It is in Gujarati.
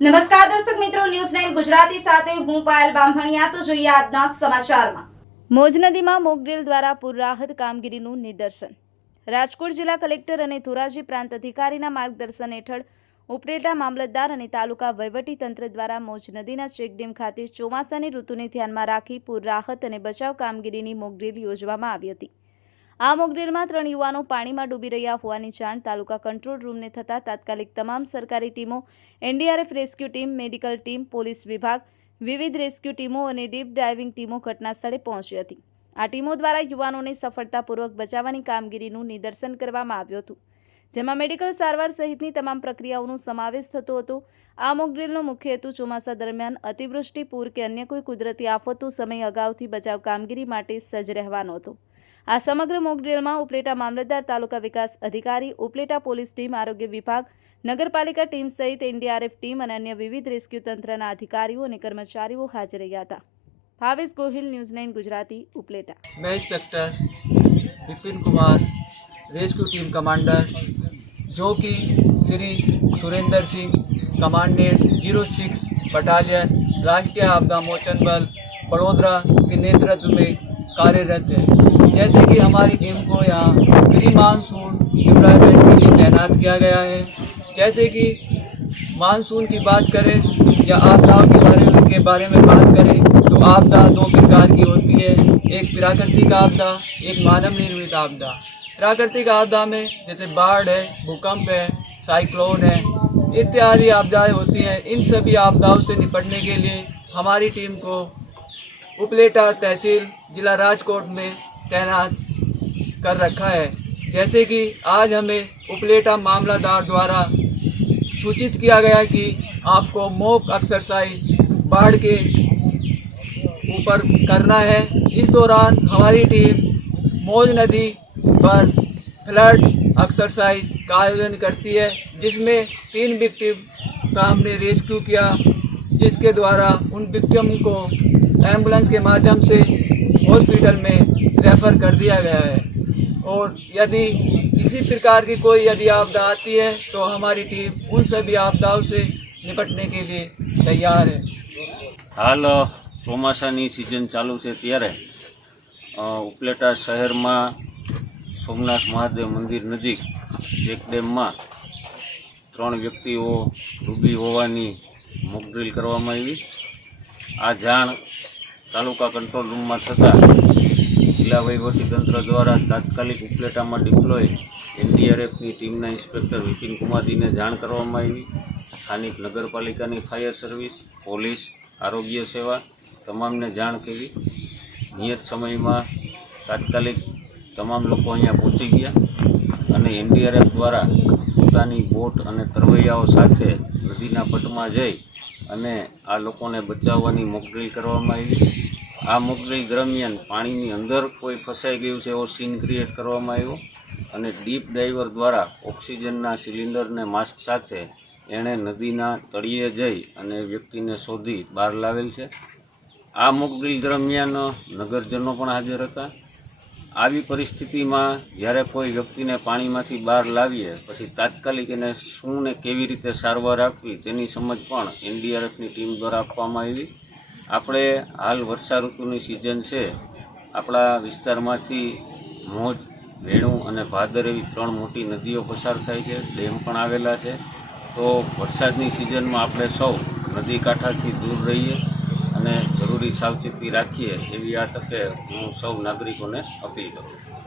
નમસ્કાર દર્શક મિત્રો ન્યૂઝ નાઇન ગુજરાતી સાથે હું પાયલ બામભણિયા. તો જોઈએ આજના સમાચારમાં. મોજ નદીમાં મોકડ્રીલ દ્વારા પૂર રાહત કામગીરીનું નિદર્શન. રાજકોટ જિલ્લા કલેક્ટર અને ધોરાજી પ્રાંત અધિકારીના માર્ગદર્શન હેઠળ ઉપરેટા મામલતદાર અને તાલુકા વહીવટી તંત્ર દ્વારા મોજ નદીના ચેકડેમ ખાતે ચોમાસાની ઋતુને ધ્યાનમાં રાખી પૂર રાહત અને બચાવ કામગીરીની મોકડ્રીલ યોજવામાં આવી હતી. આ મોકડેલમાં ત્રણ યુવાનો પાણીમાં ડૂબી રહ્યા હોવાની જાણ તાલુકા કંટ્રોલ રૂમને થતાં તાત્કાલિક તમામ સરકારી ટીમો, NDRF rescue team, medical team, police વિભાગ, વિવિધ રેસ્ક્યુ ટીમો અને ડીપ ડાઇવિંગ ટીમો ઘટના સ્થળે પહોંચી હતી. આ ટીમો દ્વારા યુવાનોને સફળતાપૂર્વક બચાવવાની કામગીરીનું નિદર્શન કરવામાં આવ્યું હતું. જેમાં મેડિકલ સારવાર સહિતની તમામ પ્રક્રિયાઓનો સમાવેશ થતો હતો. આ મોકડ્રીલનો મુખ્ય હેતુ ચોમાસા દરમિયાન અતિવૃષ્ટિ, પૂર કે અન્ય કોઈ કુદરતી આફતો, સમય અગાઉથી બચાવ કામગીરી માટે સજ્જ રહેવાનો હતો. આ સમગ્ર મોકડ્રીલમાં ઉપલેટા મામલતદાર તાલુકા વિકાસ અધિકારી ઉપલેટા પોલીસ ટીમ આરોગ્ય વિભાગ નગરપાલિકા ટીમ સહિત એનડીઆરએફ ટીમ અને અન્ય વિવિધ રેસ્ક્યુ તંત્રના અધિકારીઓ અને કર્મચારીઓ હાજર રહ્યા હતા ભાવેશ ગોહિલ ન્યૂઝ નાઇન ગુજરાતી ઉપલેટા मैं inspector Vipin Kumar rescue team commander जो कि Shri Surendra Singh commandant zero six battalion राष्ट्रीय आपदा मोचन बल बड़ोदरा के नेतृत्व में कार्यरत है जैसे कि हमारी टीम को यहाँ प्री मानसून डिप्लॉयमेंट के लिए तैनात किया गया है। जैसे कि मानसून की बात करें या आपदाओं के बारे में के बारे में बात करें तो आपदा दो प्रकार की होती है। एक प्राकृतिक आपदा, एक मानव निर्मित आपदा। प्राकृतिक आपदा में जैसे बाढ़ है, भूकंप है साइक्लोन है, इत्यादि आपदाएँ होती हैं। इन सभी आपदाओं से निपटने के लिए हमारी टीम को उपलेटा तहसील, जिला राजकोट में तैनात कर रखा है। जैसे कि आज हमें उपलेटा मामलादार द्वारा सूचित किया गया कि आपको मोक एक्सरसाइज बाढ़ के ऊपर करना है। इस दौरान हमारी टीम मौज नदी पर फ्लड एक्सरसाइज का आयोजन करती है, जिसमें तीन विक्टिम का हमने रेस्क्यू किया, जिसके द्वारा उन विक्टिम को एंबुलेंस के माध्यम से हॉस्पिटल में रेफर कर दिया गया है और यदि इसी प्रकार की कोई यदि आपदा आती है तो हमारी टीम उन सभी आपदाओं से निपटने के लिए तैयार है હાલ ચોમાસાની સિઝન ચાલુ છે ત્યારે અ, ઉપલેટા શહેરમાં સોમનાથ મહાદેવ મંદિર નજીક ચેકડેમમાં ત્રણ વ્યક્તિઓ ડૂબી હોવાની મોકડ્રીલ કરવામાં આવી આ જાણ તાલુકા કંટ્રોલ રૂમમાં થતાં જિલ્લા વહીવટીતંત્ર દ્વારા તાત્કાલિક ઉપલેટામાં ડિપ્લોય એનડીઆરએફની ટીમના ઇન્સ્પેક્ટર વિપિન કુમારજીને જાણ કરવામાં આવી. સ્થાનિક નગરપાલિકાની ફાયર સર્વિસ, પોલીસ, આરોગ્ય સેવા તમામને જાણ કરી. નિયત સમયમાં તાત્કાલિક તમામ લોકો અહીંયા પહોંચી ગયા અને એનડીઆરએફ દ્વારા પોતાની બોટ અને તરવૈયાઓ સાથે નદીના પટમાં જઈ અને આ લોકોને બચાવવાની મોકડ્રીલ કરવામાં આવી. આ મોકડ્રીલ દરમિયાન પાણીની અંદર કોઈ ફસાઈ ગયું છે એવો સીન ક્રિએટ કરવામાં આવ્યો અને ડીપ ડાઈવર દ્વારા ઓક્સિજનના સિલિન્ડરને માસ્ક સાથે એણે નદીના તળિયે જઈ અને વ્યક્તિને શોધી બહાર લાવેલ છે. આ મુકદિલ દરમિયાન નગરજનો પણ હાજર હતા. આવી પરિસ્થિતિમાં જ્યારે કોઈ વ્યક્તિને પાણીમાંથી બહાર લાવીએ, પછી તાત્કાલિક એને શું ને કેવી રીતે સારવાર આપવી તેની સમજ પણ એનડીઆરએફની ટીમ દ્વારા આપવામાં આવી. આપણે હાલ વર્ષા ઋતુની સિઝન છે. આપણા વિસ્તારમાંથી મોજ, વેણુ અને ભાદર એવી ત્રણ મોટી નદીઓ પસાર થાય છે, ડેમ પણ આવેલા છે. તો વરસાદની સિઝનમાં આપણે સૌ નદી કાંઠાથી દૂર રહીએ અને જરૂરી સાવચેતી રાખીએ એવી આ તકે હું સૌ નાગરિકોને અપીલ કરું છું.